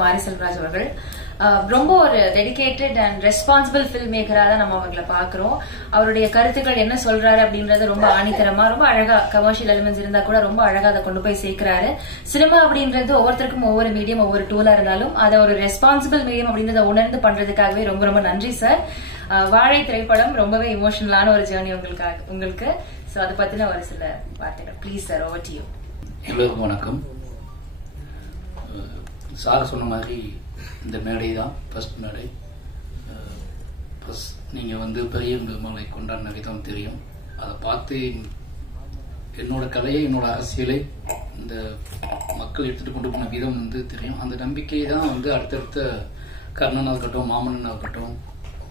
மாரி செல்வராஜ் அவர்கள் ரொம்ப ஒரு டெடிகேட்டட் அண்ட் ரெஸ்பான்சிபிள் ஃபில்ம் மேக்கரா தான் நம்ம அவர்களை பாக்குறோம். அவருடைய கருத்துக்கள் என்ன சொல்றாரு அப்படின்றது ரொம்ப ஆணித்தரமா, ரொம்ப அழகா, கமர்ஷியல் எலிமெண்ட்ஸ் இருந்தா கூட ரொம்ப அழகா அதை கொண்டு போய் சேர்க்கிறாரு. சினிமா அப்படின்றது ஒவ்வொருத்தருக்கும் ஒவ்வொரு மீடியம், ஒவ்வொரு டூலா இருந்தாலும் அதை ஒரு ரெஸ்பான்சிபிள் மீடியம் அப்படின்றத உணர்ந்து பண்றதுக்காகவே ரொம்ப ரொம்ப நன்றி சார். வாழை திரைப்படம் ரொம்பவே இமோஷனலான ஒரு ஜேர்னி உங்களுக்கு. சோ அதை பத்தின ஒரு சில வார்த்தைகள் please sir, over to you. எல்லோருக்கும் வணக்கம். சார் சொன்ன மாதிரி இந்த மேடை தான் ஃபர்ஸ்ட் மேடை. நீங்கள் பெரிய பெருமாளை கொண்டாடின விதம் தெரியும். அதை பார்த்து என்னோட கதையை, என்னோட அரசியலை இந்த மக்கள் எடுத்துகிட்டு கொண்டு போன விதம் தெரியும். அந்த நம்பிக்கை தான் அடுத்தடுத்த கர்ணனாக இருக்கட்டும், மாமன்னனாக இருக்கட்டும்,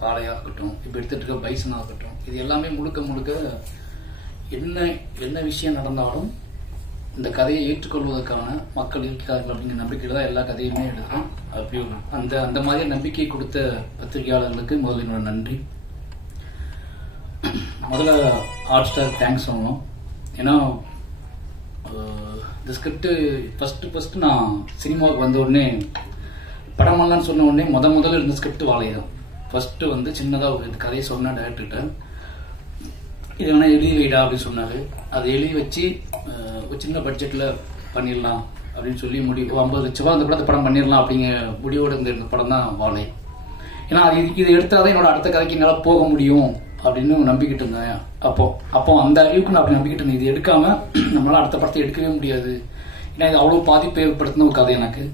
வாழையாக இருக்கட்டும், இப்போ எடுத்துகிட்டு இருக்க பைசனாக இருக்கட்டும், இது எல்லாமே முழுக்க முழுக்க என்ன விஷயம் நடந்தாலும் இந்த கதையை ஏற்றுக்கொள்வதற்கான மக்கள் இருக்கிறார்கள் அப்படிங்கிற நம்பிக்கையில தான் எல்லா கதையுமே எடுக்கிறோம். அப்படி அந்த மாதிரி நம்பிக்கை கொடுத்த பத்திரிகையாளர்களுக்கு முதல்ல என்னோட நன்றி. முதல்ல ஹாட் ஸ்டார் தேங்க்ஸ் சொல்லணும். ஏன்னா இந்த ஸ்கிரிப்ட் ஃபர்ஸ்ட் நான் சினிமாவுக்கு வந்த உடனே படம் பண்ணலான்னு சொன்ன உடனே முதல்ல இருந்த ஸ்கிரிப்ட் வாழை தான். ஃபர்ஸ்ட் சின்னதாக ஒரு கதையை சொன்ன டைரக்டர்கிட்ட இது வேணா எழுதி வைடா அப்படின்னு சொன்னாரு. அதை எழுதி வச்சு ஒரு சின்ன பட்ஜெட்ல பண்ணிடலாம் அப்படின்னு சொல்லி முடிவு 50 லட்ச ரூபா அந்த படத்தை படம் பண்ணிடலாம் அப்படிங்கிற முடிவோடு இருந்த படம் தான் வாழை. ஏன்னா இதை எடுத்தாதான் என்னோட அடுத்த கதைக்கு என்னால் போக முடியும் அப்படின்னு நம்பிக்கிட்டு இருந்தேன். அப்போ அந்த அறிவுக்கு நான் அப்படி நம்பிக்கிட்டு இருந்தேன். இது எடுக்காம நம்மளால அடுத்த படத்தை எடுக்கவே முடியாது. ஏன்னா இது அவ்வளவு பாதிப்பு ஏற்படுத்தின ஒரு கதை எனக்கு.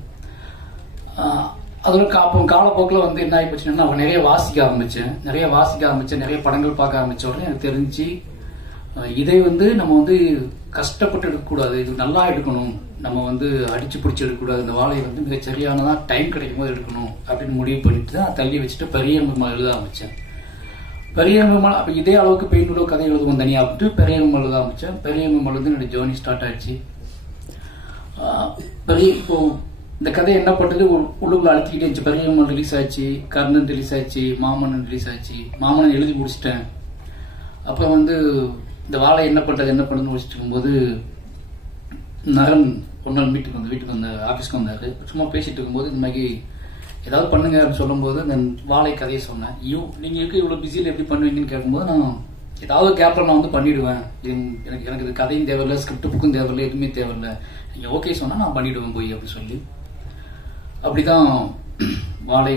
அதோட காலப்போக்கில் என்ன ஆகிப்போச்சுன்னா நான் நிறைய வாசிக்க ஆரம்பிச்சேன், நிறைய படங்கள் பார்க்க ஆரம்பிச்ச உடனே எனக்கு தெரிஞ்சு இதை நம்ம கஷ்டப்பட்டு எடுக்கக்கூடாது, இது நல்லா எடுக்கணும், நம்ம அடிச்சு பிடிச்சி எடுக்கக்கூடாது, இந்த வாழையை மிக சரியானதா டைம் கிடைக்கும் போது எடுக்கணும் அப்படின்னு முடிவு பண்ணிட்டு தான் தள்ளி வச்சுட்டு பெரிய பெருமாள் எழுத ஆரம்பிச்சேன். பெரிய பெருமாள் அப்ப இதே அளவுக்கு பெயிண்டோட கதை எழுதுவோம் தனியா அப்படின்ட்டு பெரிய பெருமாள் எழுத ஆரம்பிச்சேன். பெரிய பெருமாள் என்னோட ஜேர்னி ஸ்டார்ட் ஆயிடுச்சு. இப்போ இந்த கதை என்ன பண்றது உள்ளுக்குள்ள அழுத்திக்கிட்டே இருந்துச்சு. பெரிய பெருமாள் ரிலீஸ் ஆச்சு, கர்ணன் ரிலீஸ் ஆச்சு, மாமன்னன் ரிலீஸ் ஆச்சு. மாமன்னன் எழுதி முடிச்சிட்டேன். அப்புறம் இந்த வாழை என்ன பண்றதுன்னு முடிச்சுட்டு இருக்கும்போது நரன் ஒரு நாள் வீட்டுக்கு வந்த ஆபீஸ்க்கு வந்தாரு. சும்மா பேசிட்டு இருக்கும்போது இந்த மாதிரி ஏதாவது பண்ணுங்க அப்படின்னு சொல்லும் போது இந்த வாழை கதையை சொன்னேன். நீங்க இவ்வளவு பிஸியில் எப்படி பண்ணுவீங்கன்னு கேட்கும்போது நான் ஏதாவது கேப்ல நான் பண்ணிடுவேன். எனக்கு இது கதையும் தேவையில்லை, ஸ்கிரிப்ட் புக்கும் தேவையில்லை, எதுவுமே தேவையில்லை, நீங்க ஓகே சொன்னா நான் பண்ணிடுவேன் போய் அப்படின்னு சொல்லி அப்படிதான் வாழை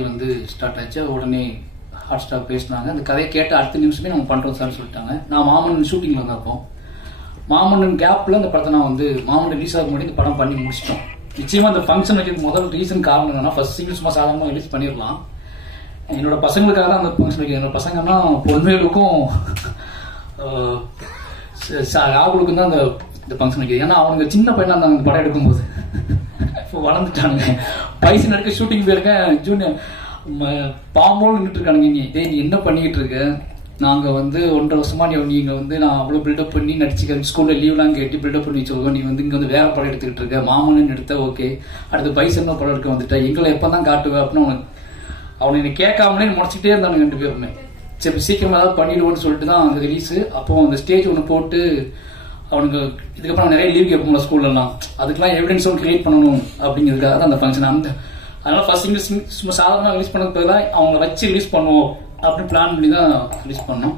ஸ்டார்ட் ஆச்சு. உடனே ஹாட் ஸ்டார் பேசினாங்க. அந்த கதையை கேட்ட அடுத்த நிமிஷமே நம்ம பண்றோம் சார் சொல்லிட்டாங்க. நான் மாமன்னன் ஷூட்டிங்ல இருந்தப்போ மாமன்னன் கேப்ல அந்த படத்தை நான் மாமன்னன் ரிலீஸ் ஆக முன்னாடி இந்த படம் பண்ணி முடிச்சிட்டோம். நிச்சயமா அந்த ஃபங்க்ஷன் வைக்கிறது முதல் ரீசன் காரணம் என்னன்னா ஃபர்ஸ்ட் சிங்கிள் சும்மா சாதாரணமாக ரிலீஸ் பண்ணிடலாம். என்னோட பசங்களுக்காக தான் அந்த ஃபங்க்ஷன் வைக்கிறேன். என்னோட பசங்கன்னா பொன்மேலுக்கும் ராகுலுக்கும் தான் இந்த ஃபங்க்ஷன் வைக்கிறது. ஏன்னா அவங்க சின்ன பையனா இருந்தாங்க அந்த படம் எடுக்கும்போது. இப்போ வளர்ந்துட்டாங்க. பைசு நடக்க ஷூட்டிங் போயிருக்கேன். ஜூனியர் பாம்போடு நின்றுட்டு இருக்கானுங்க. நீ என்ன பண்ணிக்கிட்டு இருக்க? நாங்க 1.5 வருஷமா நீங்க நான் அவ்வளவு பில்டப் பண்ணி நடிச்சு ஸ்கூல்ல லீவ்லாம் கேட்டு பில்டப் பண்ணி சொல்லுவோம். நீ இங்க வேற படம் எடுத்துக்கிட்டு இருக்க. மாமன்னு எடுத்த ஓகே, அடுத்து பைசன் படம் எடுக்க வந்துட்டா, எங்களை எப்பதான் காட்டுவேன் அப்படின்னு அவனை என்னை கேட்காமலே முடிச்சுட்டே இருந்தானு 2 பேருமே. சரி சீக்கிரமா ஏதாவது பண்ணிடுவோம்னு சொல்லிட்டு தான் அந்த ரிலீஸ். அப்போ அந்த ஸ்டேஜ் ஒன்று போட்டு அவனுக்கு இதுக்கப்புறம் நிறைய லீவ் கேட்போம்ல ஸ்கூல்லாம், அதுக்கெல்லாம் எவிடன்ஸ் கிரியேட் பண்ணணும் அப்படிங்கிறதுக்காக தான் அந்த ஃபங்க்ஷன். அதனால ஃபர்ஸ்ட் இங்கிலீஷ் சும்மா சாதாரணமாக ரிலீஸ் பண்ணதுக்கு பதிலாக அவங்கள வச்சு ரிலீஸ் பண்ணுவோம் அப்படின்னு பிளான் பண்ணி தான் ரிலீஸ் பண்ணோம்.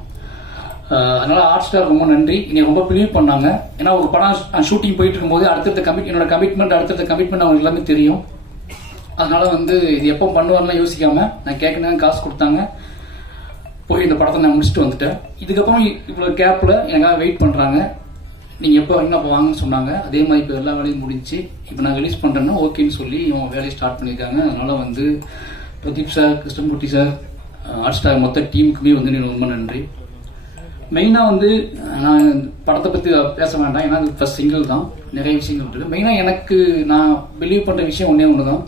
அதனால ஹாட் ஸ்டார் ரொம்ப நன்றி. என்னை ரொம்ப பிலீவ் பண்ணாங்க. ஏன்னா ஒரு படம் ஷூட்டிங் போயிட்டு இருக்கும்போது என்னோட கமிட்மெண்ட் அவங்களுக்கு எல்லாமே தெரியும். அதனால இது எப்போ பண்ணுவாருலாம் யோசிக்காம நான் கேட்கணும் காசு கொடுத்தாங்க. போய் இந்த படத்தை நான் முடிச்சுட்டு வந்துட்டேன். இதுக்கப்புறம் இவ்வளவு கேப்ல எனக்காக வெயிட் பண்றாங்க. நீங்க எப்போ வரீங்க அப்போ வாங்கன்னு சொன்னாங்க. அதே மாதிரி இப்போ எல்லா வேலையும் முடிஞ்சு இப்போ நான் ரிலீஸ் பண்றேன்னா ஓகேன்னு சொல்லி இவங்க வேலையை ஸ்டார்ட் பண்ணியிருக்காங்க. அதனால Pradeep sir, Krishnankutty sir, hot star மொத்த டீமுக்குமே ரொம்ப நன்றி. மெயினா நான் படத்தை பத்தி பேச வேண்டாம். ஏன்னா அது ஃபர்ஸ்ட் சிங்கிள் தான், நிறைய விஷயங்கள் இருக்கு. மெயினா எனக்கு நான் பிலீவ் பண்ற விஷயம் ஒண்ணுதான்.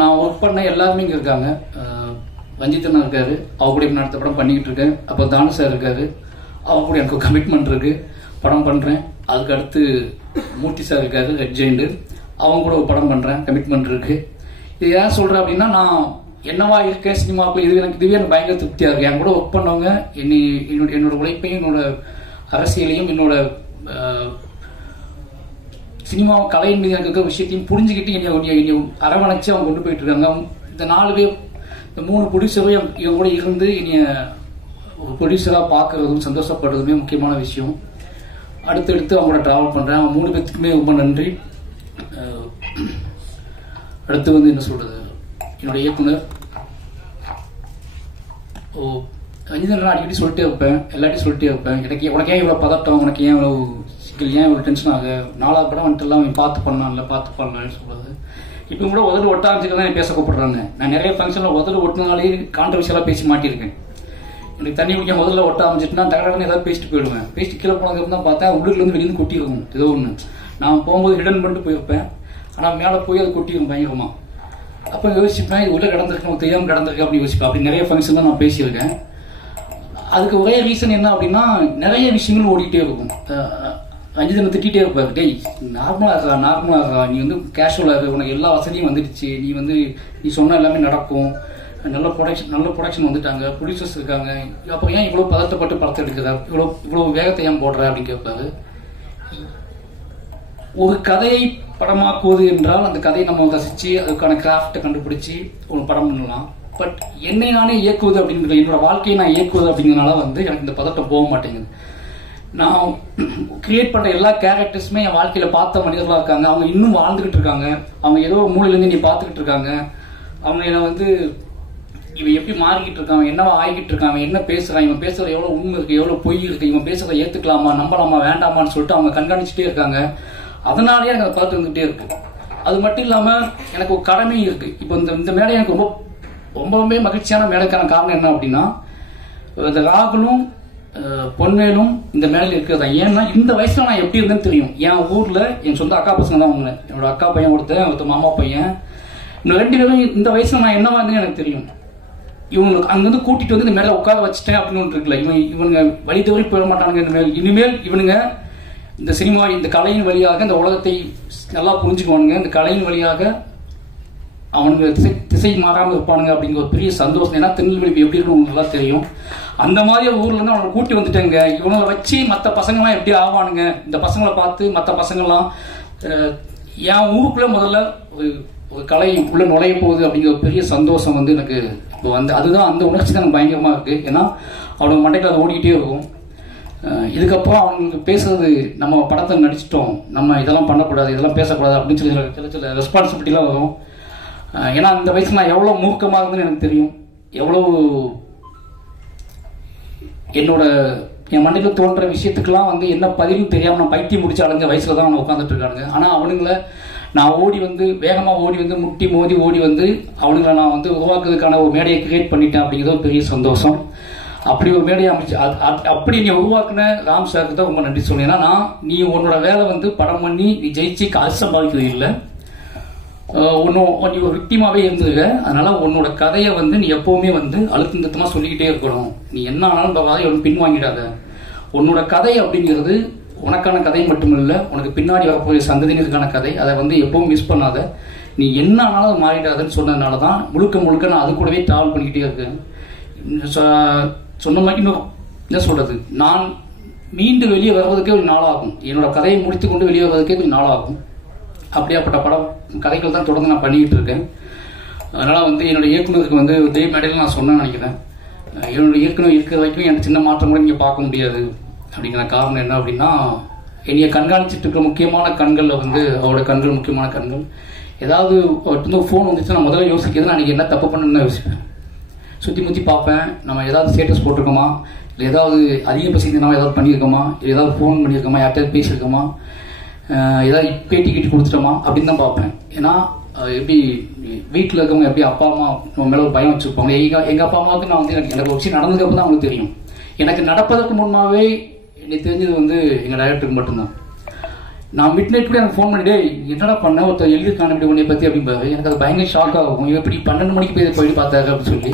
நான் ஒர்க் பண்ண எல்லாருமே இங்க இருக்காங்க. ரஞ்சித்தனா இருக்காரு, அவ கூட நான் அடுத்த படம் பண்ணிக்கிட்டு இருக்கேன். அப்போ தானு சார் இருக்காரு, அவ கூட எனக்கு கமிட்மெண்ட் இருக்கு, படம் பண்றேன். அதுக்கு அடுத்து மூர்த்தி சார் இருக்காரு, ரெட் ஜெயிண்ட், அவங்க கூட ஒரு படம் பண்றேன், கமிட்மெண்ட் இருக்கு. இது ஏன் சொல்றேன் அப்படின்னா நான் என்னவா இருக்கேன் சினிமாவுக்கு, இதுவே எனக்கு பயங்கர திருப்தியா இருக்கு. என் கூட ஒர்க் பண்ணவங்க என்னோட உழைப்பையும், என்னோட அரசியலையும், என்னோட சினிமா கலையின் மீது எனக்கு இருக்கிற விஷயத்தையும் புரிஞ்சுக்கிட்டு என்னை அரவணைச்சு அவங்க கொண்டு போயிட்டு இருக்காங்க. இந்த 4 பேர், இந்த 3 ப்ரொடியூசரும் இவங்க கூட இருந்து என்னைய ஒரு ப்ரொடியூசராக பார்க்கறதும் சந்தோஷப்படுறதுமே முக்கியமான விஷயம். அடுத்தடுத்து அவங்களோட ட்ராவல் பண்ணுறேன். அவங்க 3 பேர்த்துக்குமே ரொம்ப நன்றி. அடுத்து வந்து என்ன சொல்றது, என்னோட இயக்குனர் ரஞ்சிதன் அடிக்கடி சொல்லிட்டே இருப்பேன், எல்லாத்தையும் சொல்லிட்டே இருப்பேன். உனக்கு ஏன் இவ்வளோ பதட்டம், உனக்கு ஏன் இவ்வளோ சிக்கல், ஏன் இவ்வளோ டென்ஷன் ஆக, 4வது படம் வந்துட்டு எல்லாம் பார்த்து பண்ணலாம்னு சொல்றது. இப்போ கூட உதடு ஒட்டாச்சுக்கு தான் பேச கூப்பிடுறாங்க. நான் நிறைய ஃபங்க்ஷனில் உதடு ஒட்டினாலே கான்ட்ரவர்ஷியலாக பேசி மாட்டியிருக்கேன். எனக்கு தண்ணி குடிக்க முதல்ல ஒட்ட ஆரம்பிச்சுட்டுனா தகடன்னு ஏதாவது பேசிட்டு போயிடுவேன். பேசிட்டு கீழே போனதுக்கு தான் பார்த்தா உள்ளுக்குலேருந்து வெளியே கொட்டியிருக்கும் ஏதோ ஒன்று. நான் போகும்போது ஹிடன் பண்ணிட்டு போயிருப்பேன், ஆனால் மேலே போய் அது கொட்டிடும் பயங்கரமா. அப்போ யோசிப்பேன், இது உள்ள கிடந்திருக்கு தெரியாமல் கிடந்திருக்கு அப்படின்னு யோசிப்பேன். அப்படி நிறைய ஃபங்க்ஷன் தான் நான் பேசியிருக்கேன். அதுக்கு ஒரே ரீசன் என்ன அப்படின்னா, நிறைய விஷயங்கள் ஓடிட்டே இருக்கும். ரஞ்சிதனை திட்டிகிட்டே இருப்பார், டேய் நார்மலாக நீ வந்து கேஷுவலாக உனக்கு எல்லா வசதியும் வந்துடுச்சு, நீ சொன்ன எல்லாமே நடக்கும், நல்ல ப்ரொடக்ஷன் வந்துட்டாங்க, ப்ரொடியூசர்ஸ் இருக்காங்க, அப்போ ஏன் இவ்வளோ பதட்டப்பட்டு படத்தை எடுக்குற, இவ்வளோ வேகத்தை ஏன் போடுற அப்படின்னு கேட்பாரு. ஒரு கதையை படமாக்குவது என்றால் அந்த கதையை நம்ம ரசிச்சு அதுக்கான கிராஃப்டை கண்டுபிடிச்சி ஒரு படம் பண்ணலாம். பட் என்னை நானே இயக்குவது அப்படிங்கிற, என்னோட வாழ்க்கையை நான் இயக்குவது அப்படிங்கிறதுனால வந்து எனக்கு இந்த பதட்டம் போக மாட்டேங்குது. நான் கிரியேட் பண்ற எல்லா கேரக்டர்ஸுமே என் வாழ்க்கையில பார்த்த மனிதர்களா இருக்காங்க. அவங்க இன்னும் வாழ்ந்துகிட்டு இருக்காங்க. அவங்க ஏதோ ஒரு மூலையிலேருந்து நீ பார்த்துக்கிட்டு இருக்காங்க. அவங்க என்ன வந்து இவன் எப்படி மாறிக்கிட்டு இருக்கான், என்னவா ஆகிக்கிட்டு இருக்கான், என்ன பேசுறான், இவன் பேசுறது எவ்வளவு உண்மை இருக்கு, எவ்வளவு பொய் இருக்கு, இவன் பேசுறதை ஏத்துக்கலாமா, நம்பலாமா, வேண்டாமான்னு சொல்லிட்டு அவங்க கண்காணிச்சுட்டே இருக்காங்க. அதனாலேயே எனக்கு அதை பார்த்து வந்துகிட்டே இருக்கு. அது மட்டும் இல்லாம எனக்கு ஒரு கடமையும் இருக்கு. இப்போ இந்த மேடை எனக்கு ரொம்பவே மகிழ்ச்சியான மேடைக்கான காரணம் என்ன அப்படின்னா, இந்த ராகுலும் பொன்வேலும் இந்த மேடையில் இருக்கிறதா. ஏன்னா இந்த வயசுல நான் எப்படி இருந்தேன்னு தெரியும். என் ஊர்ல என் சொந்த அக்கா பசங்க தான் அவங்க, என்னோட அக்கா பையன் ஒருத்தர் மாமா பையன், இந்த 2 பேரும் இந்த வயசுல நான் என்னவா இருந்தேன்னு எனக்கு தெரியும். இவங்களுக்கு அங்கிருந்து கூட்டிட்டு வந்து இந்த மேல உட்கார வச்சுட்டேன் அப்படின்னு ஒன்று இருக்குல்ல, இவனுங்க வழி தவறி போயிட மாட்டானுங்க. இனிமேல் இவனுங்க இந்த சினிமா, இந்த கலையின் வழியாக இந்த உலகத்தை நல்லா புரிஞ்சுக்குவானுங்க, இந்த கலையின் வழியாக அவனுங்க திசை மாறாமல் இருப்பானுங்க அப்படிங்கிற ஒரு பெரிய சந்தோஷம். ஏன்னா திருநெல்வேலி எப்படி இருக்கு உங்களுக்கு நல்லா தெரியும். அந்த மாதிரி ஊர்ல இருந்து அவனை கூட்டி வந்துட்டேங்க. இவனை வச்சு மற்ற பசங்கள்லாம் எப்படி ஆவானுங்க, இந்த பசங்களை பார்த்து மற்ற பசங்கள்லாம் என் ஊருக்குள்ள முதல்ல ஒரு கலை உள்ள நுழைய போகுது அப்படிங்கிற ஒரு பெரிய சந்தோஷம் வந்து எனக்கு இப்போ வந்து அதுதான், அந்த உணர்ச்சி தான் பயங்கரமா இருக்கு. ஏன்னா அவனுக்கு மண்டைக்கு அது ஓடிக்கிட்டே இருக்கும். இதுக்கப்புறம் அவங்களுக்கு பேசுறது, நம்ம படத்தை நடிச்சிட்டோம், நம்ம இதெல்லாம் பண்ணக்கூடாது, இதெல்லாம் பேசக்கூடாது அப்படின்னு சொல்லி சில ரெஸ்பான்சிபிலிட்டிலாம் வரும். ஏன்னா இந்த வயசு நான் எவ்வளோ மூர்க்கமாக இருந்தேன்னு எனக்கு தெரியும். எவ்வளோ என் மண்டைக்கு தோன்ற விஷயத்துக்கெல்லாம் வந்து என்ன பதிலும் தெரியாமல் நான் பைத்தியம் முடிச்சு அடைஞ்ச வயசுல தான் அவனை உட்காந்துட்டு இருக்கானுங்க. ஆனால் அவனுங்களை நான் வேகமாக ஓடி வந்து முட்டி மோதி ஓடி வந்து அவனுங்களை நான் வந்து உருவாக்குறதுக்கான ஒரு மேடையை கிரியேட் பண்ணிட்டேன் அப்படிங்கிறது ஒரு பெரிய சந்தோஷம். அப்படி ஒரு மேடையை அமைச்சு அப்படி நீ உருவாக்குன ராம் சாருக்கு தான் ரொம்ப நன்றி சொல்லுவேன். ஏன்னா நீ உன்னோட வேலை வந்து படம் பண்ணி நீ ஜெயிச்சு காசு சம்பாதிக்கிறது இல்லை, நீ ஒரு விக்டிமாவே இருந்துருக்க. அதனால உன்னோட கதையை வந்து நீ எப்பவுமே வந்து அழுத்தமா சொல்லிக்கிட்டே இருக்கணும். நீ என்ன ஆனாலும் இந்த கதையை ஒன்று பின்வாங்கிடாத. உன்னோட கதை அப்படிங்கிறது உனக்கான கதை மட்டுமில்லை, உனக்கு பின்னாடி வரப்போகிற சந்ததியினருக்கான கதை. அதை வந்து எப்பவும் மிஸ் பண்ணாத. நீ என்ன ஆனாலும் அது மாறிடாதுன்னு சொன்னதுனால தான் முழுக்க நான் அது கூடவே டிராவல் பண்ணிக்கிட்டே இருக்கேன். சொன்ன மாதிரி இன்னும் என்ன சொல்றது, நான் மீண்டு வெளியே வருவதற்கே ஒரு நாளாகும். என்னோட கதையை முடித்து கொண்டு வெளியே வருவதற்கே ஒரு நாளாகும். அப்படியாப்பட்ட படம் கதைகள் தான் தொடர்ந்து நான் பண்ணிக்கிட்டு இருக்கேன். அதனால வந்து என்னோட இயக்குனருக்கு வந்து இதே மேடையில் நான் சொன்னேன்னு நினைக்கிறேன். என்னோட இயக்குனர் இருக்கிற வரைக்கும் எனக்கு சின்ன மாற்றம் கூட நீங்கள் பார்க்க முடியாது. அப்படிங்கிற காரணம் என்ன அப்படின்னா, என்னைய கண்காணிச்சுட்டு இருக்கிற முக்கியமான கண்கள் வந்து அவரோட கண்கள் முக்கியமான கண்கள். ஏதாவது ஒரு ஃபோன் வந்துச்சு நான் முதல்ல யோசிக்கிறது நான் அன்றைக்கி என்ன தப்பு பண்ணணும்னு யோசிப்பேன். சுற்றி முற்றி பார்ப்பேன், நம்ம ஏதாவது ஸ்டேட்டஸ் போட்டிருக்கோமா, இல்லை ஏதாவது அதிக பசி நம்ம ஏதாவது பண்ணியிருக்கோமா, இல்லை ஏதாவது ஃபோன் பண்ணியிருக்கோமா, யார்கிட்ட பேசியிருக்கோமா, ஏதாவது பேட்டி கிட்டி கொடுத்துட்டோமா அப்படின்னு தான் பார்ப்பேன். ஏன்னா எப்படி வீட்டில் இருக்கவங்க எப்படி அப்பா அம்மா நம்ம மேலே ஒரு பயம் வச்சுருப்பாங்க. எங்கள் அப்பா அம்மாவுக்கு நான் வந்து எனக்கு ஒரு விஷயம் நடந்ததுக்கு தான் அவங்களுக்கு தெரியும். எனக்கு நடப்பதற்கு முன்னாவே எனக்கு தெரிஞ்சது வந்து எங்கள் டைரக்டருக்கு மட்டும்தான். நான் மிட் நைட் கூட எனக்கு ஃபோன் பண்ணிட்டு என்னடா பண்ண ஒருத்தர் எழுதிருக்கான இப்படி உன்னை பற்றி அப்படிம்பாரு. எனக்கு அது பயங்கர ஷாக்காக இருக்கும். இவன் இப்படி 12 மணிக்கு போயிட்டு பார்த்தாரு அப்படின்னு சொல்லி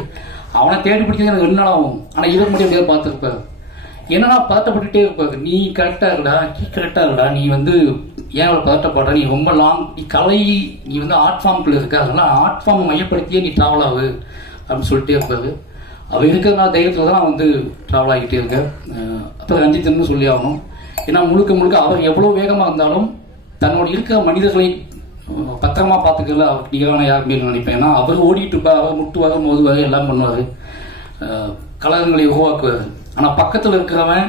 அவனை தேடி பிடிச்சது எனக்கு 2 நாள் ஆகும். ஆனால் இவருக்கு மட்டும் எப்படியாவது பார்த்துருப்பாரு. என்னன்னா பதட்டப்பட்டுட்டே இருப்பாரு. நீ கரெக்டாக இருக்கடா, நீ வந்து ஏன் அவளை பதட்டப்படுற, நீ ரொம்ப லாங், நீ கலை, நீ வந்து ஆர்ட் ஃபார்முக்குள்ள இருக்க, அதனால ஆர்ட் ஃபார்மை மையப்படுத்தியே நீ ட்ராவல் ஆகு அப்படின்னு சொல்லிட்டே இருப்பாரு. அவள் இருக்கிறதுனால தைரியத்தில் தான் நான் வந்து ட்ராவல் ஆகிட்டே இருக்கேன். அப்போ ரஞ்சித்னு சொல்லி ஆகணும். ஏன்னா முழுக்க அவர் எவ்வளோ வேகமாக இருந்தாலும் தன்னோட இருக்கிற மனிதர்களை பத்திரமா பார்த்துக்கல அவர் நிகரான யாருமே நினைப்பேன். ஏன்னா அவர் ஓடிட்டு இருப்பார், அவர் முட்டுவார், மோதுவார், எல்லாம் பண்ணுவார், கலகங்களை உருவாக்குவார். ஆனால் பக்கத்தில் இருக்கிறவன்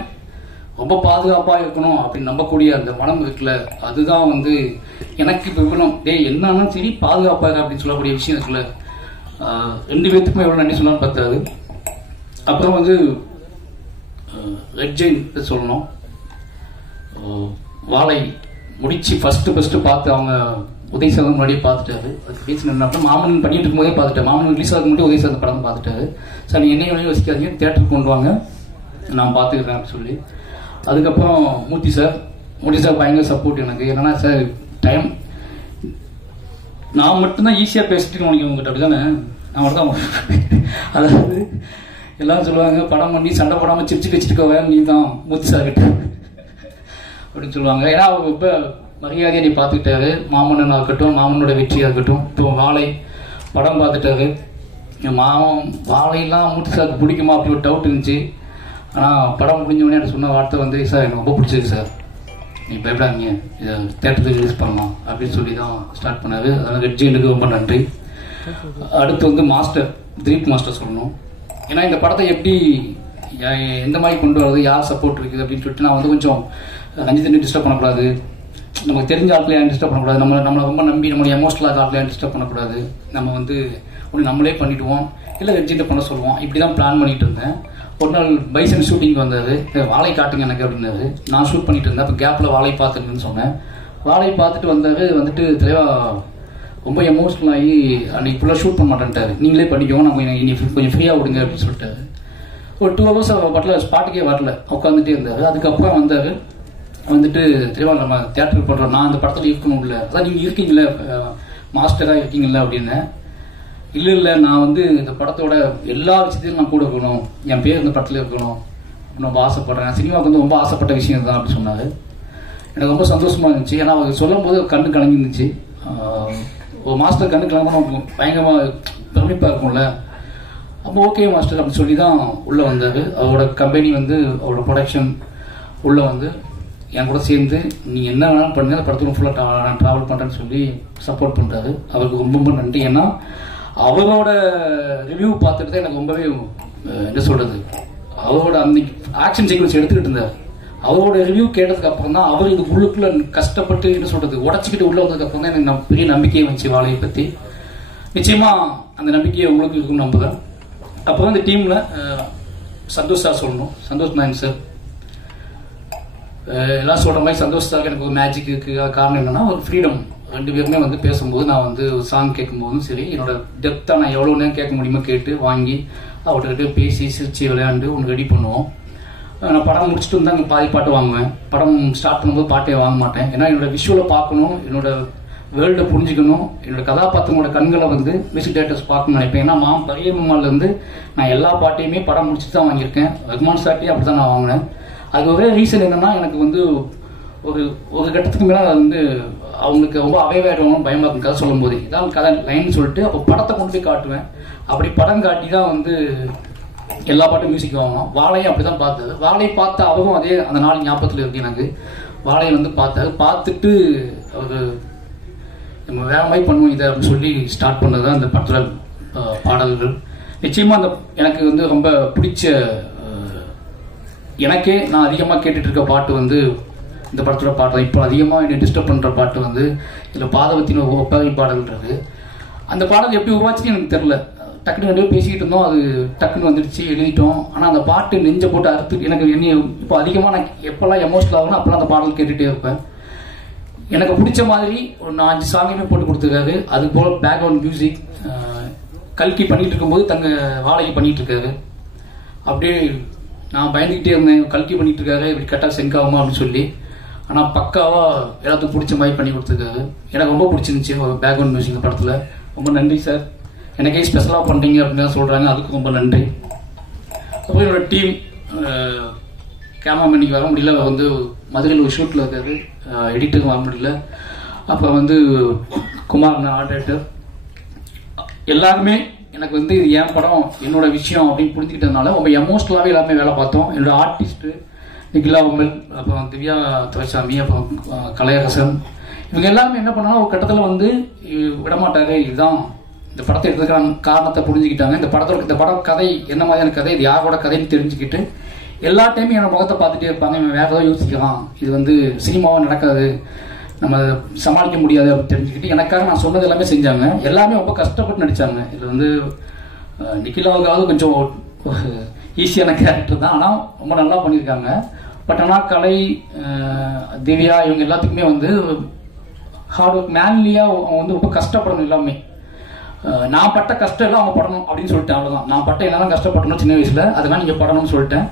ரொம்ப பாதுகாப்பாக இருக்கணும் அப்படின்னு நம்பக்கூடிய அந்த மனம் இருக்குல்ல, அதுதான் வந்து எனக்கு இப்போ இருக்கணும். என்னன்னா சரி பாதுகாப்பாக அப்படின்னு சொல்லக்கூடிய விஷயம் இருக்குல்ல, 2 பேர்த்துக்குமே எவ்வளோ நன்றி சொன்னாலும் பத்தாது. அப்புறம் வந்து ரெட் ஜெயின் சொல்லணும். வாழை முடிச்சு ஃபர்ஸ்ட் பார்த்து அவங்க உதயசேகர் முன்னாடியே பார்த்துட்டாரு. அது பேசினா மாமன் பண்ணிட்டு இருக்கும்போதே பார்த்துட்டேன். மாமன் ரிலீஸ் ஆகும் முன்னாடி உதயசேகர் படம் பார்த்துட்டாரு. சார் நீ என்னையும் வழியும் வசிக்காதீங்க, தேட்டருக்கு கொண்டு வாங்க, நான் பார்த்துக்கிறேன் அப்படின்னு சொல்லி. அதுக்கப்புறம் மூர்த்தி சார் பயங்கர சப்போர்ட் எனக்கு. என்னன்னா சார் டைம் நான் மட்டும்தான் ஈஸியாக பேசிட்டு உங்ககிட்ட அப்படி தானே, நான் மட்டும் தான். அதாவது எல்லாரும் சொல்லுவாங்க படம் பண்ணி சண்டை போடாமல் சிரிச்சு வச்சுட்டு நீ தான் மூர்த்தி சார் கிட்ட அப்படின்னு சொல்லுவாங்க. ஏன்னா அவங்க இப்போ மரியாதையை நீ பார்த்துக்கிட்டாரு. மாமன்னனாக இருக்கட்டும், மாமனோட வெற்றியாக இருக்கட்டும். இப்போ வாழை படம் பார்த்துட்டாரு. வாழையெல்லாம் மூர்த்தி சாருக்கு பிடிக்குமா அப்படி ஒரு டவுட் இருந்துச்சு. ஆனால் படம் முடிஞ்சவொடனே எனக்கு சொன்ன வார்த்தை வந்து சார் எனக்கு ரொம்ப பிடிச்சிருக்கு சார், நீ பயப்படாதீங்க, இதை தேட்டருக்கு ரிலீஸ் பண்ணலாம் அப்படின்னு சொல்லி தான் ஸ்டார்ட் பண்ணாரு. அதனால் ரெட் ஜெயினுக்கு ரொம்ப நன்றி. அடுத்து வந்து திலீப் மாஸ்டர் சொல்லணும். ஏன்னா இந்த படத்தை எப்படி எந்த மாதிரி கொண்டு வரது, யார் சப்போர்ட் இருக்குது அப்படின்னு சொல்லிட்டு நான் வந்து கொஞ்சம் ரஞ்சித் டிஸ்டர்ப் பண்ணக்கூடாது, நமக்கு தெரிஞ்ச ஆட்களை டிஸ்டர்ப் பண்ணக்கூடாது, நம்மளை ரொம்ப நம்பி நம்மளுடைய எமோஷனலாக ஆட்களை டிஸ்டர்ப் பண்ணக்கூடாது, நம்ம வந்து ஒன்று நம்மளே பண்ணிவிடுவோம், இல்லை ரெட் ஜெயின்ட்ட பண்ண சொல்லுவோம், இப்படி தான் பிளான் பண்ணிட்டு இருந்தேன். ஒரு நாள் பைசன் ஷூட்டிங் வந்தது, வாழை காட்டுங்க எனக்கு அப்படின்னாரு. நான் ஷூட் பண்ணிட்டு இருந்தேன். அப்போ கேப்பில் வாழை பார்த்துருக்குன்னு சொன்னேன். வாழை பார்த்துட்டு வந்தாரு. வந்துட்டு தலைவா ரொம்ப எமோஷனல் ஆகி அன்னைக்கு ஃபுல்லாக ஷூட் பண்ண மாட்டேன்ட்டாரு, நீங்களே பண்ணிக்கோங்க, நம்ம கொஞ்சம் ஃப்ரீயாக விடுங்க அப்படின்னு சொல்லிட்டாரு. ஒரு 2 hours பட்டில் ஸ்பாட்டுக்கே வரல, உட்காந்துட்டே இருந்தார். அதுக்கப்புறம் வந்தார். வந்துட்டு தலைவா நம்ம தேட்டருக்கு பண்ணுறோம், நான் அந்த படத்தில் இருக்கணும் இல்லை, அதான் நீங்கள் இருக்கீங்களே மாஸ்டராக இருக்கீங்களா அப்படின்னு. இல்லை நான் வந்து இந்த படத்தோட எல்லா விஷயத்தையும் நான் கூட இருக்கணும், என் பேர் இந்த படத்துல இருக்கணும், ரொம்ப ஆசைப்படுறேன், சினிமாவுக்கு வந்து ரொம்ப ஆசைப்பட்ட விஷயம் தான் அப்படின்னு சொன்னாரு. எனக்கு ரொம்ப சந்தோஷமா இருந்துச்சு. ஏன்னா அவர் சொல்லும் போது கண்ணு கலங்கி இருந்துச்சு. ஒரு மாஸ்டர் கண்ணு கலங்கணும் பயங்கரமாக பிரமிப்பாக இருக்கும்ல. அப்போ ஓகே மாஸ்டர் அப்படின்னு சொல்லி தான் உள்ளே வந்தார். அவரோட கம்பெனி வந்து அவரோட ப்ரொடக்ஷன் உள்ளே வந்து என் கூட சேர்ந்து நீ என்ன வேணாலும் பண்ணுங்க, அந்த படத்துல ஃபுல்லாக நான் ட்ராவல் பண்ணுறேன்னு சொல்லி சப்போர்ட் பண்ணுறாரு. அவருக்கு ரொம்ப ரொம்ப நன்றி. ஏன்னா அவரோட ரிவ்யூ பார்த்துட்டு தான் எனக்கு ரொம்பவே என்ன சொல்றது, அவரோட அந்த ஆக்ஷன் சீக்வன்ஸ் எடுத்துக்கிட்டு இருந்தார். அவரோட ரிவ்யூ கேட்டதுக்கு அப்புறம் தான் அவர் இது உள்ளுக்குள்ள கஷ்டப்பட்டு என்ன சொல்றது உடச்சிக்கிட்டு உள்ள வந்ததுக்கு அப்புறம் தான் எனக்கு பெரிய நம்பிக்கையை வந்துச்சு வாழையை பத்தி. நிச்சயமா அந்த நம்பிக்கையை உங்களுக்கு இருக்கும்னு நம்புறேன். அப்புறம் இந்த டீம்ல சந்தோஷ் சார் சொல்லணும். சந்தோஷ் நாயன் சார் எல்லாம் சொல்ற மாதிரி சந்தோஷ் சார் எனக்கு ஒரு மேஜிக் இருக்கு. காரணம் என்னன்னா ஒரு ஃப்ரீடம். 2 பேருமே வந்து பேசும்போது நான் வந்து ஒரு சாங் கேட்கும் போதும் சரி, என்னோட டெப்தா நான் எவ்வளவு நேரம் கேட்க முடியுமோ கேட்டு வாங்கி அவர்கிட்ட பேசி சிரிச்சு விளையாண்டு ஒன்று ரெடி பண்ணுவோம். நான் படம் முடிச்சுட்டு வந்து அங்கே பாதி பாட்டு வாங்குவேன். படம் ஸ்டார்ட் பண்ணும்போது பாட்டே வாங்க மாட்டேன். ஏன்னா என்னோட விஷுவலை பார்க்கணும், என்னோட வேர்ல்டை புரிஞ்சுக்கணும், என்னோட கதாபாத்திரங்களோட கண்களை வந்து மியூசிக் டேரக்டர்ஸ் பார்க்கணும்னு நினைப்பேன். ஏன்னா பழைய இருந்து நான் எல்லா பாட்டையுமே படம் முடிச்சுட்டு தான் வாங்கியிருக்கேன். ரஹ்மான் சார்ட்டையும் அப்படி தான் நான் வாங்கினேன். அது ஒரே ரீசன் என்னன்னா எனக்கு வந்து ஒரு கட்டத்துக்கு மேலே அது வந்து அவங்களுக்கு ரொம்ப அவைவாயிடுவாங்க, பயமா இருக்கும் கதை சொல்லும் போது. இதான் கதை லைன் சொல்லிட்டு அப்போ படத்தை கொண்டு போய் காட்டுவேன். அப்படி படம் காட்டி தான் வந்து எல்லா பாட்டும் மியூசிக் வாங்கணும். வாழையும் அப்படிதான் பார்த்தது. வாழை பார்த்த அவரும் அதே அந்த நாள் ஞாபகத்தில் இருக்கு எனக்கு. வாழையை வந்து பார்த்தாரு. பார்த்துட்டு அவரு நம்ம வேற மாதிரி பண்ணுவோம் இதை அப்படின்னு சொல்லி ஸ்டார்ட் பண்ணது அந்த படத்துல பாடல்கள். நிச்சயமா அந்த எனக்கு வந்து ரொம்ப பிடிச்ச எனக்கே நான் அதிகமாக கேட்டுட்டு இருக்க பாட்டு வந்து இந்த படத்தோட பாட்டு. இப்போ அதிகமாக என்னை டிஸ்டர்ப் பண்ணுற பாட்டு வந்து இதில் பாதவத்தின் ஒப்பாரி பாடல்ன்றது. அந்த பாடல் எப்படி உருவாச்சுன்னு எனக்கு தெரியல. டக்குனு 2 பேரும் பேசிக்கிட்டு இருந்தோம், அது டக்குன்னு வந்துடுச்சு, எழுதிட்டோம். ஆனால் அந்த பாட்டு நெஞ்ச போட்டு அறுத்து எனக்கு இப்போ அதிகமாக நான் எப்பெல்லாம் எமோஷனல் ஆகணும் அப்பெல்லாம் அந்த பாடல் கேட்டுகிட்டே இருப்பேன். எனக்கு பிடிச்ச மாதிரி ஒரு 4-5 சாங்குமே போட்டு கொடுத்துருக்காரு. அது போல பேக்ரவுண்ட் மியூசிக் கல்கி பண்ணிட்டு இருக்கும்போது தங்க வாழைக்கு பண்ணிட்டு இருக்காரு. அப்படியே நான் பயந்துக்கிட்டே இருந்தேன், கல்கி பண்ணிட்டு இருக்காரு, இப்படி கரெக்டாக செங்க் ஆகுமா அப்படின்னு சொல்லி. ஆனால் பக்காவா எல்லாத்துக்கும் பிடிச்ச மாதிரி பண்ணி கொடுத்துருக்காரு. எனக்கு ரொம்ப பிடிச்சிருந்துச்சு பேக்ரவுண்ட் மியூசிக் படத்தில். ரொம்ப நன்றி சார், எனக்கே ஸ்பெஷலாக பண்ணுறீங்க அப்படின்னு தான் சொல்கிறாங்க, அதுக்கு ரொம்ப நன்றி. அப்புறம் என்னோட டீம் கேமராமேன் இன்னைக்கு வர முடியல, வந்து மதுரையில் ஒரு ஷூட்டில் இருக்காரு, எடிட்டருக்கு வர முடியல. அப்புறம் வந்து குமார் ஆர்டேட்டர், எல்லாருமே எனக்கு வந்து இது என் படம் என்னோட விஷயம் அப்படின்னு புரிஞ்சுக்கிட்டதுனால ரொம்ப எமோஷனலாகவே எல்லாமே வேலை பார்த்தோம். என்னோட ஆர்டிஸ்ட்டு நிகிலா உமல், அப்புறம் திவ்யா துரைசாமி, அப்புறம் கலையரசன், இவங்க எல்லாமே என்ன பண்ணாலும் ஒரு கட்டத்தில் வந்து விடமாட்டாரு. இதுதான் இந்த படத்தை எடுத்துக்கான காரணத்தை புரிஞ்சுக்கிட்டாங்க. இந்த படம் கதை என்ன மாதிரியான கதை, இது யாரோட கதைன்னு தெரிஞ்சுக்கிட்டு எல்லா டைமும் என்னோட முகத்தை பார்த்துட்டே இருப்பாங்க. இவன் வேற ஏதாவது யோசிக்கலாம், இது வந்து சினிமாவும் நடக்காது, நம்ம சமாளிக்க முடியாது அப்படின்னு தெரிஞ்சுக்கிட்டு எனக்காக நான் சொன்னது எல்லாமே செஞ்சாங்க. எல்லாமே ரொம்ப கஷ்டப்பட்டு நடிச்சாங்க. இது வந்து நிக்கிலாவுக்காவது கொஞ்சம் ஈஸியான கேரக்டர் தான், ஆனால் ரொம்ப நல்லா பண்ணியிருக்காங்க. பட் ஆனால் கலை, திவ்யா இவங்க எல்லாத்துக்குமே வந்து ஹார்ட் ஒர்க், மேன்லியாக அவங்க வந்து ரொம்ப கஷ்டப்படணும். எல்லாமே நான் பட்ட கஷ்டம் எல்லாம் அவங்க படணும் அப்படின்னு சொல்லிட்டேன். அவ்வளோதான். நான் பட்ட என்னெல்லாம் கஷ்டப்பட்டணும் சின்ன வயசில், அதெல்லாம் நீங்கள் படணும்னு சொல்லிட்டேன்.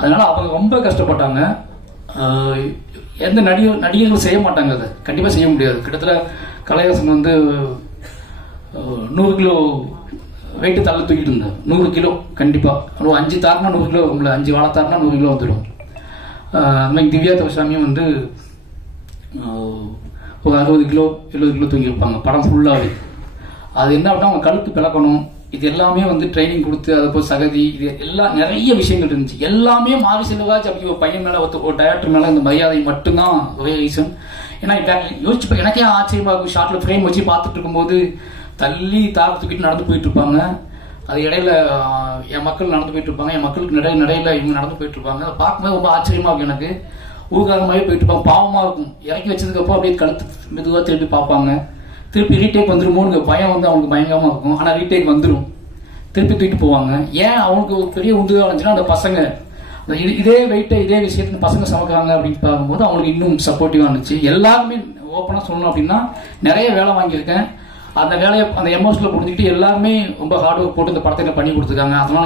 அதனால அவங்க ரொம்ப கஷ்டப்பட்டாங்க. எந்த நடிகர்களும் செய்ய மாட்டாங்க, அதை கண்டிப்பாக செய்ய முடியாது. கிட்டத்தட்ட கலைஹாசன் வந்து 100 கிலோ வெயிட்டு தள்ள தூக்கிட்டு இருந்தேன். 100 கிலோ கண்டிப்பாக. 5 தாருனா 100 கிலோ வரும்ல, 5 வாழை தாருனா 100 கிலோ வந்துடும். அது மாதிரி திவ்யா துரைசாமியும் வந்து ஒரு 60 கிலோ 70 கிலோ தூங்கியிருப்பாங்க படம் ஃபுல்லாகவே. அது என்ன அப்படின்னா அவங்க கழுத்து பிளக்கணும், இது எல்லாமே வந்து ட்ரைனிங் கொடுத்து அதை போய் சகதி, இது எல்லாம் நிறைய விஷயங்கள் இருந்துச்சு. எல்லாமே மாரி செல்வராஜ் அப்படி ஒரு பையன் மேலே ஒரு டைரக்டர் மேலே இந்த மரியாதை மட்டும்தான் ஒரே ரீசன். ஏன்னா இப்போ யோசிச்சு எனக்கே ஆச்சரியமா இருக்கும். ஷார்ட்ல ஃப்ரேம் வச்சு பார்த்துட்டு இருக்கும்போது தள்ளி தாக்கு தூக்கிட்டு நடந்து போயிட்டு இருப்பாங்க. அது இடையில என் மக்கள் நடந்து போயிட்டு இருப்பாங்க, என் மக்களுக்கு நடையில இவங்க நடந்து போயிட்டு இருப்பாங்க. அதை பார்க்கும்போது ரொம்ப ஆச்சரியமா இருக்கும் எனக்கு. ஊர்காரமாகவே போயிட்டு இருப்பாங்க, பாவமாக இருக்கும். இறக்கி வச்சதுக்கப்புறம் அப்படியே கழுத்து மெதுவாக திருப்பி பார்ப்பாங்க. திருப்பி ரீடேக் வந்துருமோன்னு பயம் வந்து அவனுக்கு பயங்கரமாக இருக்கும். ஆனால் ரீடேக் வந்துடும், திருப்பி தூக்கிட்டு போவாங்க. ஏன் அவனுக்கு ஒரு பெரிய உந்துதல் இருந்துச்சுன்னா அந்த பசங்க இதே வெயிட்டை இதே விஷயத்துக்கு பசங்க சமைக்கிறாங்க அப்படின்னு பார்க்கும்போது அவங்களுக்கு இன்னும் சப்போர்ட்டிவாக இருந்துச்சு. எல்லாருமே ஓப்பனாக சொல்லணும் அப்படின்னா நிறைய வேலை வாங்கியிருக்கேன். அந்த வேலையை அந்த எமோஷனில் புரிஞ்சுக்கிட்டு எல்லாருமே ரொம்ப ஹார்ட் ஒர்க் போட்டு இந்த படத்தை பண்ணி கொடுத்துருக்காங்க. அதனால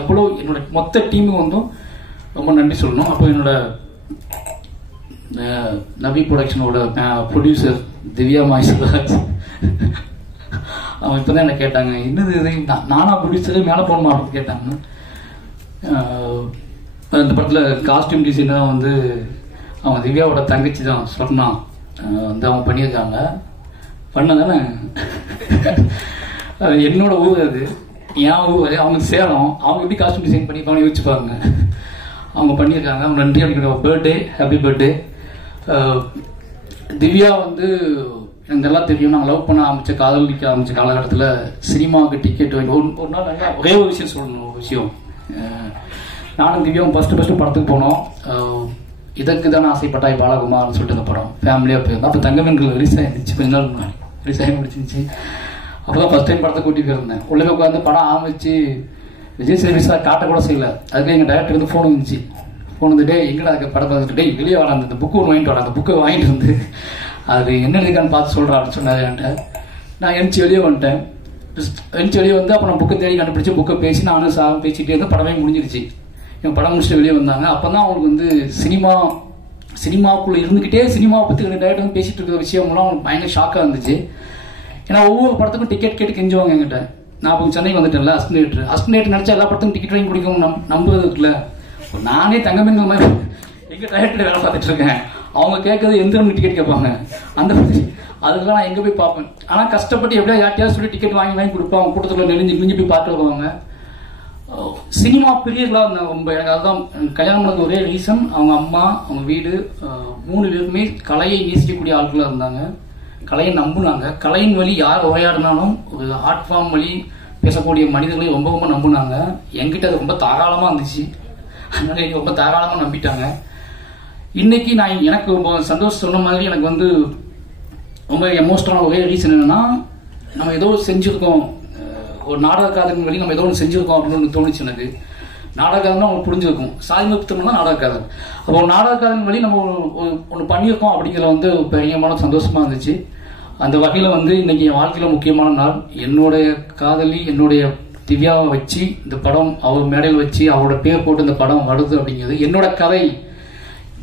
எவ்வளோ என்னோட மொத்த டீமுக்கு வந்து ரொம்ப நன்றி சொல்லணும். அப்போ என்னோட நவி ப்ரொடக்ஷனோட ப்ரொடியூசர் திவ்யா மாய்ஸ்வராஜ் அவன் இப்போ தான் என்ன கேட்டாங்க, என்னது இது நானா ப்ரொடியூசரு மேலே போகணுமா அப்படின்னு கேட்டாங்க. இந்த படத்தில் காஸ்டியூம் டிசைனாக வந்து அவங்க திவ்யாவோட தங்கச்சி தான் சொன்னா வந்து அவங்க பண்ணியிருக்காங்க. பண்ணதானே என்னோட ஊர், அது என் ஊர், அவங்க சேலம். அவங்க எப்படி காஸ்டியூம் டிசைன் பண்ணிப்பாங்கன்னு யோசிச்சுப்பாங்க. அவங்க பண்ணியிருக்காங்க. அவங்க நன்றி அடிக்கிற பர்த்டே, ஹாப்பி பர்த்டே. திவ்யா வந்து எனக்கு நல்லா தெரியும். நாங்கள் லவ் பண்ண காதலிக்க ஆரம்பிச்ச காலகட்டத்தில் சினிமாவுக்கு டிக்கெட் வாங்கி ஒரு நாள் நல்லா ஒரே ஒரு விஷயம் சொல்லணும். ஒரு விஷயம், நானும் திவ்யாவும் ஃபஸ்ட்டு படத்துக்கு போனோம். இதற்கு தானே ஆசைப்பட்டாய் பாலகுமார்னு சொல்லிட்டு அந்த படம் ஃபேமிலியாக போயிருந்தோம். அப்போ தங்கமீன்கள் ரிலீஸ் ஆகிருந்துச்சு, கொஞ்ச நாள் முன்னாடி ரிலீஸ் ஆகி முடிச்சிருந்துச்சு. அப்போ தான் ஃபஸ்ட் டைம் படத்தை கூட்டிட்டு போயிருந்தேன். உள்ளே உட்காந்து படம் ஆரம்பிச்சு விஜய் சேவிஸாக காட்ட கூட செய்யல. அதுக்கு எங்கள் டைரக்டர் வந்து ஃபோன் வந்துச்சு. ஃபோன் வந்துட்டு எங்கடா அதுக்கு படம் பார்த்துட்டு டே வெளியே வர அந்த புக்கு ஒன்று வாங்கிட்டு வர, அந்த புக்கை வாங்கிட்டு வந்து அது என்ன இருக்கான்னு பார்த்து சொல்கிறா அப்படின்னு சொன்னாரு என்கிட்ட. நான் எழுச்சி வெளியே வந்துட்டேன். எழுச்சி வெளியே வந்து அப்புறம் புக்கை தேடி கண்டுபிடிச்சி புக்கை பேசி நானும் சாகம் பேசிகிட்டே இருந்து படமே முடிஞ்சிருச்சு. என் படம் முடிச்சுட்டு வெளியே வந்தாங்க. அப்போ தான் அவங்களுக்கு வந்து சினிமாவுக்குள்ளே இருந்துக்கிட்டே சினிமாவை பற்றி டைரக்டர் வந்து பேசிகிட்டு இருக்கிற விஷயம்லாம் அவங்களுக்கு பயங்கர ஷாக்காக இருந்துச்சு. ஏன்னா ஒவ்வொரு படத்துக்கும் டிக்கெட் கேட்டு கெஞ்சுவாங்க என்கிட்ட. நான் இப்போ சென்னைக்கு வந்துட்டேன்ல, அஸ்டேட் நினச்சா எல்லா படத்துக்கும் டிக்கெட் வாங்கி குடிக்கும் நம்புறது இருக்குல்ல. நானே தங்கமீன்கள் மாதிரி எங்கள் டைரக்டர் வேலை பார்த்துட்டு இருக்கேன். அவங்க கேட்கறது எந்த டிக்கெட் கேட்பாங்க, அந்த அதுக்கெல்லாம் நான் எங்கே போய் பார்ப்பேன். ஆனால் கஷ்டப்பட்டு எப்படியா யார்ட்டையாவது சொல்லி டிக்கெட் வாங்கி கொடுப்பாங்க. கூட்டத்தில் நெளிஞ்சு போய் பார்த்து வருவாங்க. சினிமா பிரியர்களாக இருந்தாங்க ரொம்ப. எனக்கு அதுதான் கல்யாணம் பண்ணது ஒரே ரீசன். அவங்க அம்மா, அவங்க வீடு, 3 பேருமே கலையை நேசிக்கக்கூடிய ஆட்களாக இருந்தாங்க. கலையை நம்புனாங்க. கலையின் வழி யார் உரையாடினாலும் ஒரு ஆர்ட் ஃபார்ம் வழி பேசக்கூடிய மனிதர்களையும் ரொம்ப ரொம்ப நம்புனாங்க. என்கிட்ட அது ரொம்ப தாராளமாக இருந்துச்சு. அதனால எனக்கு ரொம்ப தாராளமாக நம்பிட்டாங்க. இன்னைக்கு நான் எனக்கு ரொம்ப சந்தோஷம் சொன்ன மாதிரி எனக்கு வந்து ரொம்ப எமோஷனலான ஒரே ரீசன் என்னன்னா, நம்ம ஏதோ செஞ்சுருக்கோம், ஒரு நாடக காதலின் வழி நம்ம ஏதோ ஒன்று செஞ்சுருக்கோம் அப்படின்னு ஒன்று தோணுச்சு எனக்கு. நாடகம் அவங்களுக்கு புரிஞ்சிருக்கும். சாதிமுகத்தம் தான் நாடக காதல். அப்போ ஒரு நாடக காதலின் வழி நம்ம ஒன்று பண்ணியிருக்கோம் அப்படிங்கிறத வந்து பெரியமான சந்தோஷமா இருந்துச்சு. அந்த வகையில் வந்து இன்னைக்கு என் வாழ்க்கையில் முக்கியமான நாள். என்னுடைய காதலி என்னுடைய திவ்யாவை வச்சு இந்த படம் அவர் மேடையில் வச்சு அவரோட பேர் போட்டு இந்த படம் வருது அப்படிங்கிறது என்னோட கதை.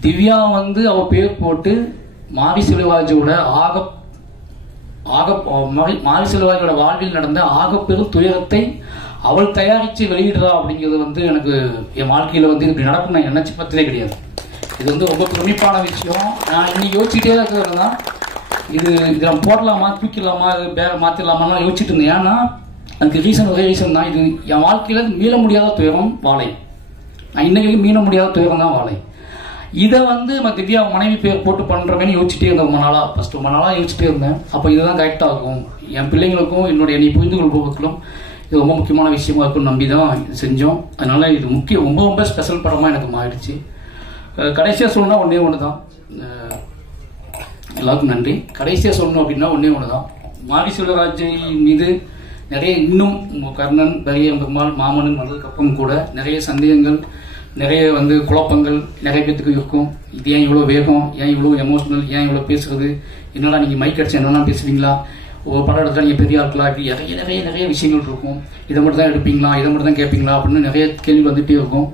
திவ்யா வந்து அவ பேர் போட்டு மாரி செல்வராஜோட மாரி செல்வராஜோட வாழ்வில் நடந்த ஆகப்பெரும் துயரத்தை அவள் தயாரித்து வெளியிடுறா அப்படிங்கிறது வந்து எனக்கு என் வாழ்க்கையில் வந்து இப்படி நடக்கும் நான் நினைச்சு பார்த்ததே கிடையாது. இது வந்து ரொம்ப பிரமிப்பான விஷயம். நான் இன்னைக்கு யோசிச்சுட்டே இருக்கிறது தான், இது நம்ம போடலாமா, தூக்கிடலாமா, பேரை மாற்றிடலாமான்னு யோசிச்சுட்டு இருந்தேன். ஏன்னா அதுக்கு ரீசன் ஒரே ரீசன் தான். இது என் வாழ்க்கையில் மீள முடியாத துயரம் வாழை. நான் இன்னைக்கு மீள முடியாத துயரம் தான் வாழை. இதை வந்து நம்ம திவ்யா மனைவி பேர் போட்டு பண்றோமேன்னு யோசிச்சுட்டே இருந்தேன் ரொம்ப நாளா யோசிச்சுட்டே இருந்தேன். அப்போ இதுதான் கரெக்டா இருக்கும், என் பிள்ளைங்களுக்கும் என்னை புரிந்து கொள்பவர்களும் இது ரொம்ப முக்கியமான விஷயமா இருக்கும்னு நம்பி தான் செஞ்சோம். அதனால இது ரொம்ப ரொம்ப ஸ்பெஷல் படமா எனக்கு மாறிடுச்சு. கடைசியா சொல்லணும்னா ஒன்று தான், எல்லாருக்கும் நன்றி. கடைசியா சொல்லணும் அப்படின்னா ஒன்று தான், மாரி செல்வராஜ் மீது நிறைய இன்னும் கர்ணன், பெரிய பெருமாள், மாமனன் வந்ததுக்கப்புறம் கூட நிறைய சந்தேகங்கள், நிறைய குழப்பங்கள் நிறைய பேத்துக்கு இருக்கும். இது ஏன் இவ்வளோ வேகம், ஏன் இவ்வளோ எமோஷனல், ஏன் இவ்வளோ பேசுறது, என்னடா நீங்கள் மைக் அடிச்சு என்னெல்லாம் பேசுவீங்களா, ஒரு படம் எடுத்தா நீங்கள் பெரிய ஆட்களா, இப்படி நிறைய நிறைய நிறைய விஷயங்கள் இருக்கும். இதை மட்டும் தான் எடுப்பீங்களா, இதை மட்டும் தான் கேட்பீங்களா அப்படின்னு நிறைய கேள்வி வந்துட்டே இருக்கும்.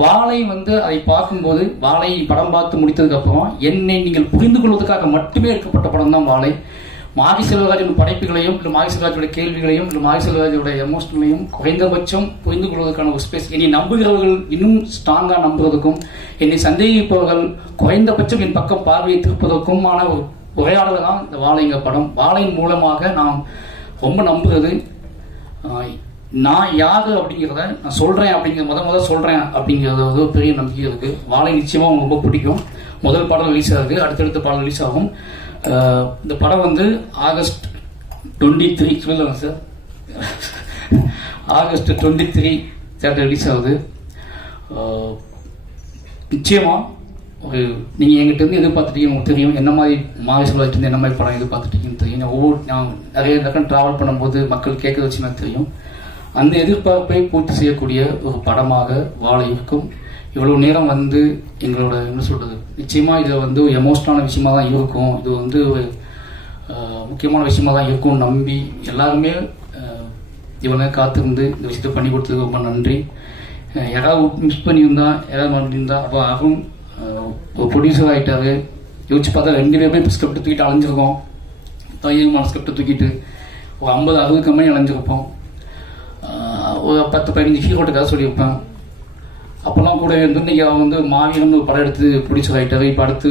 வாழை அதை பார்க்கும்போது, வாழை படம் பார்த்து முடித்ததுக்கு அப்புறம் என்னை நீங்கள் புரிந்து கொள்வதற்காக மட்டுமே எடுக்கப்பட்ட படம் தான் வாழை. மாரி செல்வராஜோட படைப்புகளையும் இல்லை மாரி செல்வராஜோட கேள்விகளையும் இல்லை மாரி செல்வராஜோட எமோஷனலையும் குறைந்தபட்சம் புரிந்து கொள்வதற்கான ஒரு ஸ்பேஸ், என்னை நம்புகிறவர்கள் இன்னும் ஸ்ட்ராங்கா நம்புவதற்கும், என்னை சந்தேகிப்பவர்கள் குறைந்தபட்சம் என் பக்கம் பார்வையை திருப்பதற்குமான ஒரு உரையாடல் தான் இந்த வாழைங்க படம். வாழையின் மூலமாக நான் ரொம்ப நம்புகிறது, நான் யாரு அப்படிங்கிறத நான் சொல்றேன் அப்படிங்கிற சொல்றேன் அப்படிங்கிறது ஒரு பெரிய நம்பிக்கை இருக்கு. வாழை நிச்சயமா உங்களுக்கு ரொம்ப பிடிக்கும். முதல் பாடல் ரிலீஸ் ஆகுது, அடுத்தடுத்த பாடல் ரிலீஸ் ஆகும். இந்த படம் ஆகஸ்ட் 23 சொல்லுங்க சார், ஆகஸ்ட் 23 தேட்டர் ரிலீஸ் ஆகுது. நிச்சயமா நீங்க எங்கிட்ட இருந்து எதிர்பார்த்துட்டீங்க, உங்களுக்கு தெரியும் என்ன மாதிரி மாரி செல்வராஜ் என்ன மாதிரி படம் எதிர்பார்த்துட்டீங்கன்னு தெரியும். நான் நிறைய இடத்துல டிராவல் பண்ணும்போது மக்கள் கேட்க வச்சு எனக்கு தெரியும். அந்த எதிர்பார்ப்பை பூர்த்தி செய்யக்கூடிய ஒரு படமாக வாழை இருக்கும். இவ்வளவு நேரம் எங்களோட என்ன சொல்றது, நிச்சயமா இது ஒரு எமோஷனலான விஷயமா தான் இருக்கும், இது ஒரு முக்கியமான விஷயமா தான் இருக்கும் நம்பி எல்லாருமே இவங்க காத்திருந்து இந்த விஷயத்தை பண்ணி கொடுத்ததுக்கு ரொம்ப நன்றி. யாராவது மிஸ் பண்ணியிருந்தா, யாராவது பண்ணியிருந்தா, அப்போ அருண் ஒரு ப்ரொடியூசர் ஆகிட்டாரு. யோசிச்சு பார்த்தா 2 பேருமே ஸ்கிரிப்ட் தூக்கிட்டு அலைஞ்சிருக்கோம். தைரியமான ஸ்கிரிப்ட் தூக்கிட்டு ஒரு 50-60 கம்பெனி அலைஞ்சிருப்போம். ஒரு 10-15 ஹீரோட்ட கதை சொல்லியிருப்பேன். அப்பெல்லாம் கூட இன்னைக்கு மாவீரன் ஒரு படம் எடுத்து ப்ரொடியூசர் ஆகிட்டாரு. இப்போ அடுத்து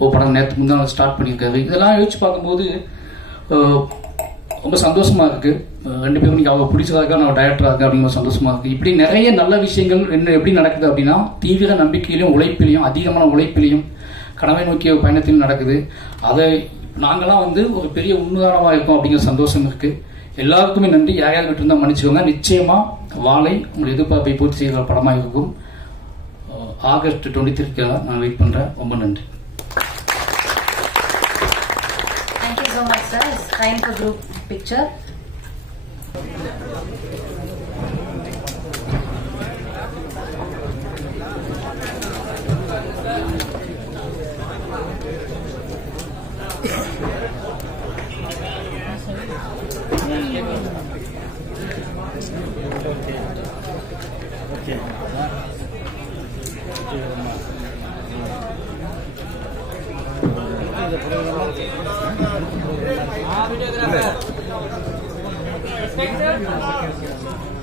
ஒரு படம் நேற்று முன்னாள் ஸ்டார்ட் பண்ணியிருக்காரு. இதெல்லாம் யோசிச்சு பார்க்கும்போது ரொம்ப சந்தோஷமா இருக்கு. 2 பேரும் இன்னைக்கு அவங்க ப்ரொடியூசராக இருக்கா, நான் டைரக்டராக இருக்கா அப்படிங்கிற சந்தோஷமா இருக்கு. இப்படி நிறைய நல்ல விஷயங்கள் எப்படி நடக்குது அப்படின்னா, தீவிர நம்பிக்கையிலும் உழைப்பிலையும், அதிகமான உழைப்பிலையும், கனவை நோக்கிய பயணத்திலும் நடக்குது. அதை நாங்களாம் ஒரு பெரிய உன்னுதாரணமா இருக்கோம் அப்படிங்கிற சந்தோஷம் இருக்கு. எல்லாருக்குமே நன்றி. யாரையாவது விட்டு இருந்தால் மன்னிச்சுக்கோங்க. நிச்சயமா வாழை உங்களுடைய எதிர்பார்ப்பை பூர்த்தி செய்கிற படமாக இருக்கும். ஆகஸ்ட் 23 நான் வெயிட் பண்றேன். ரொம்ப நன்றி. Thank you so much, sir. It's time for group picture. Inspector.